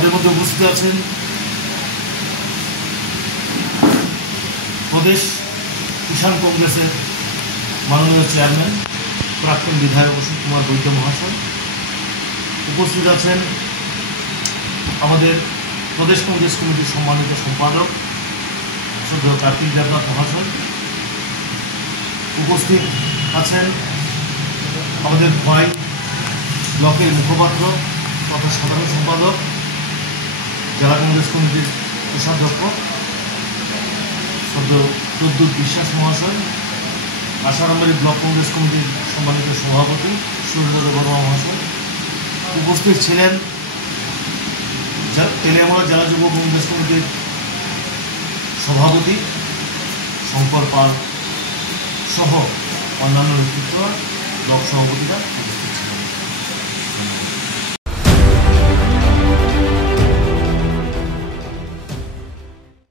আমাদের মধ্যে উপস্থিত আছেন প্রদেশ কিষাণ কংগ্রেসের মাননীয় চেয়ারম্যান প্রাক্তন বিধায়ক অশোক কুমার বৈদ্য মহাশয়। উপস্থিত আছেন আমাদের প্রদেশ কংগ্রেস কমিটির সম্মানিত সম্পাদক শ্রদ্ধেয় কার্তিক দেবনাথ মহাশয়। উপস্থিত আছেন আমাদের খোয়াই ব্লকের মুখপাত্র তথা সাধারণ সম্পাদক জেলা কংগ্রেস কমিটির কোষাধ্যক্ষ শ্রদ্ধেয় প্রদ্যুৎ বিশ্বাস মহাশয়, আশারামবাড়ি ব্লক কংগ্রেস কমিটির সম্মানিত সভাপতি সুরেন্দ্র বর্মা মহাশয়। উপস্থিত ছিলেন তেলিয়ামুড়া জেলা যুব কংগ্রেস কমিটির সভাপতি শঙ্কর পাল সহ অন্যান্য নেতৃত্ব ব্লক সভাপতিরা।